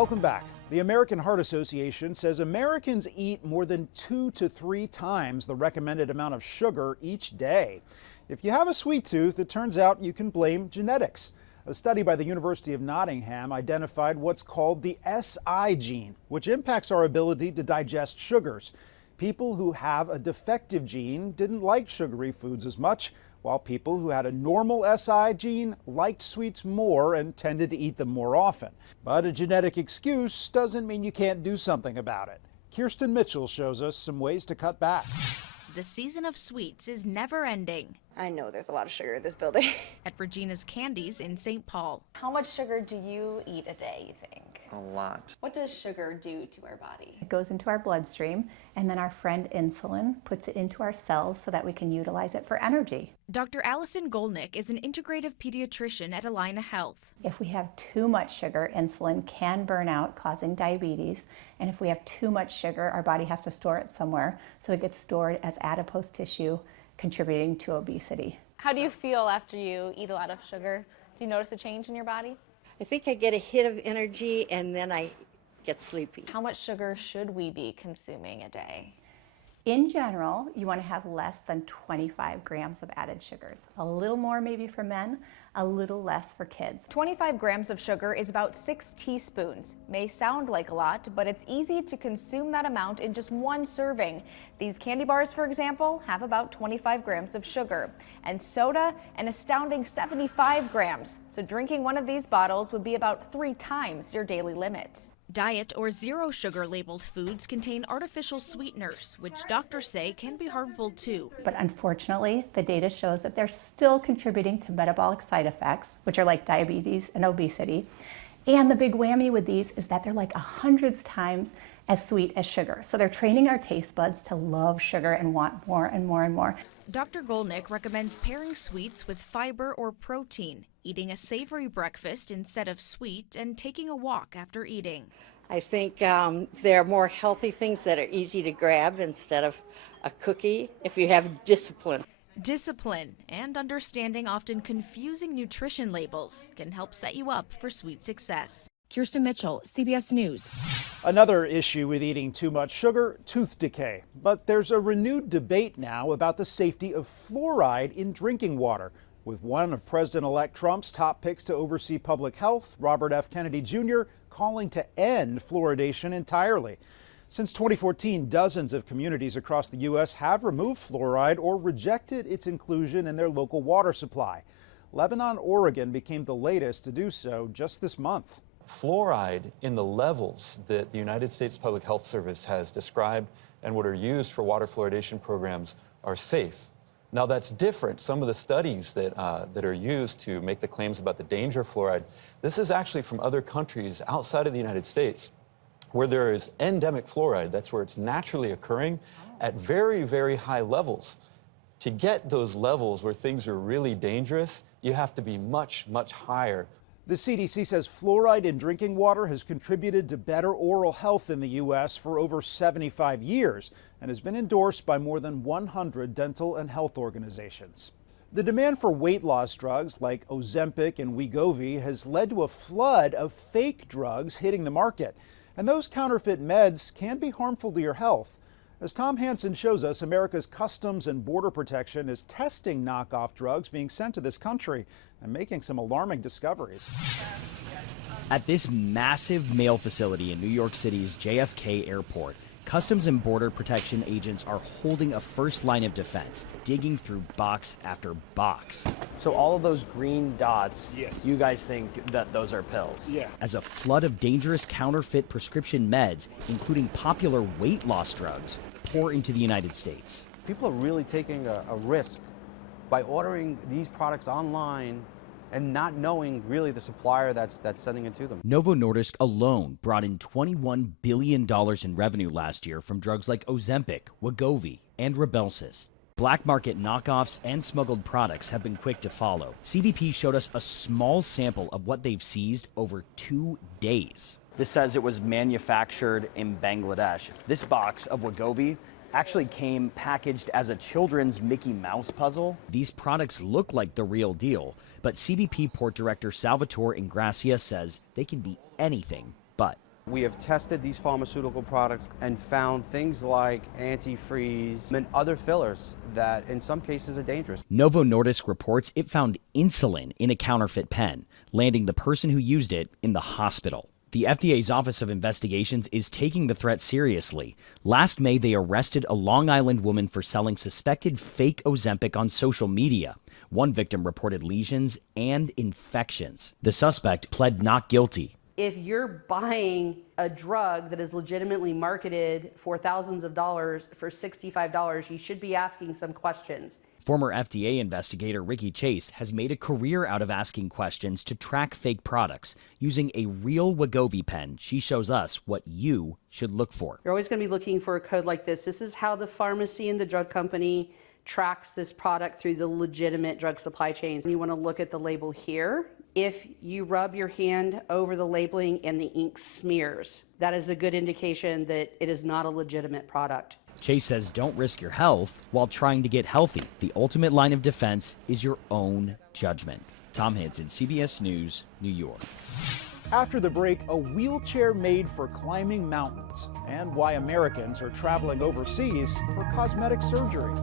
Welcome back. The American Heart Association says Americans eat more than 2 to 3 times the recommended amount of sugar each day. If you have a sweet tooth, it turns out you can blame genetics. A study by the University of Nottingham identified what's called the SI gene, which impacts our ability to digest sugars. People who have a defective gene didn't like sugary foods as much, while people who had a normal SI gene liked sweets more and tended to eat them more often. But a genetic excuse doesn't mean you can't do something about it. Kirsten Mitchell shows us some ways to cut back. The season of sweets is never ending. I know there's a lot of sugar in this building. At Regina's Candies in St. Paul. How much sugar do you eat a day, you think? A lot. What does sugar do to our body? It goes into our bloodstream, and then our friend insulin puts it into our cells so that we can utilize it for energy. Dr. Allison Golnick is an integrative pediatrician at Allina Health. If we have too much sugar, insulin can burn out, causing diabetes. And if we have too much sugar, our body has to store it somewhere, so it gets stored as adipose tissue, contributing to obesity. How do you feel after you eat a lot of sugar? Do you notice a change in your body? I think I get a hit of energy and then I get sleepy. How much sugar should we be consuming a day? In general, you want to have less than 25 grams of added sugars. A little more maybe for men, a little less for kids. 25 grams of sugar is about 6 teaspoons. May sound like a lot, but it's easy to consume that amount in just one serving. These candy bars, for example, have about 25 grams of sugar. And soda, an astounding 75 grams. So drinking one of these bottles would be about 3 times your daily limit. Diet or zero sugar labeled foods contain artificial sweeteners, which doctors say can be harmful too. But unfortunately, the data shows that they're still contributing to metabolic side effects, which are like diabetes and obesity. And the big whammy with these is that they're like 100 times as sweet as sugar. So they're training our taste buds to love sugar and want more and more and more. Dr. Golnick recommends pairing sweets with fiber or protein, eating a savory breakfast instead of sweet, and taking a walk after eating. I think there are more healthy things that are easy to grab instead of a cookie if you have discipline. Discipline and understanding often confusing nutrition labels can help set you up for sweet success. Kirsten Mitchell, CBS News. Another issue with eating too much sugar, tooth decay. But there's a renewed debate now about the safety of fluoride in drinking water, with one of President-elect Trump's top picks to oversee public health, Robert F. Kennedy Jr., calling to end fluoridation entirely. Since 2014, dozens of communities across the U.S. have removed fluoride or rejected its inclusion in their local water supply. Lebanon, Oregon became the latest to do so just this month. Fluoride in the levels that the United States Public Health Service has described and what are used for water fluoridation programs are safe. Now that's different. Some of the studies that are used to make the claims about the danger of fluoride, this is actually from other countries outside of the United States where there is endemic fluoride. That's where it's naturally occurring at very, very high levels. To get those levels where things are really dangerous, you have to be much, much higher. The CDC says fluoride in drinking water has contributed to better oral health in the U.S. for over 75 years and has been endorsed by more than 100 dental and health organizations. The demand for weight loss drugs like Ozempic and Wegovy has led to a flood of fake drugs hitting the market. And those counterfeit meds can be harmful to your health. As Tom Hansen shows us, America's Customs and Border Protection is testing knockoff drugs being sent to this country and making some alarming discoveries. At this massive mail facility in New York City's JFK Airport, Customs and Border Protection agents are holding a first line of defense, digging through box after box. So all of those green dots, yes, you guys think that those are pills? Yeah. As a flood of dangerous counterfeit prescription meds, including popular weight loss drugs, pour into the United States. People are really taking a risk by ordering these products online and not knowing really the supplier that's sending it to them. Novo Nordisk alone brought in $21 billion in revenue last year from drugs like Ozempic, Wegovy, and Rybelsus. Black market knockoffs and smuggled products have been quick to follow. CBP showed us a small sample of what they've seized over 2 days. This says it was manufactured in Bangladesh. This box of Wegovy actually came packaged as a children's Mickey Mouse puzzle. These products look like the real deal, but CBP Port Director Salvatore Ingracia says they can be anything but. We have tested these pharmaceutical products and found things like antifreeze and other fillers that in some cases are dangerous. Novo Nordisk reports it found insulin in a counterfeit pen, landing the person who used it in the hospital. The FDA's Office of Investigations is taking the threat seriously. Last May, they arrested a Long Island woman for selling suspected fake Ozempic on social media. One victim reported lesions and infections. The suspect pled not guilty. If you're buying a drug that is legitimately marketed for thousands of dollars for $65, you should be asking some questions. Former FDA investigator Ricky Chase has made a career out of asking questions to track fake products. Using a real Wegovy pen, she shows us what you should look for. You're always going to be looking for a code like this. This is how the pharmacy and the drug company tracks this product through the legitimate drug supply chains. You want to look at the label here. If you rub your hand over the labeling and the ink smears, that is a good indication that it is not a legitimate product. Chase says don't risk your health while trying to get healthy. The ultimate line of defense is your own judgment. Tom Hansen, CBS News, New York. After the break, a wheelchair made for climbing mountains and why Americans are traveling overseas for cosmetic surgery.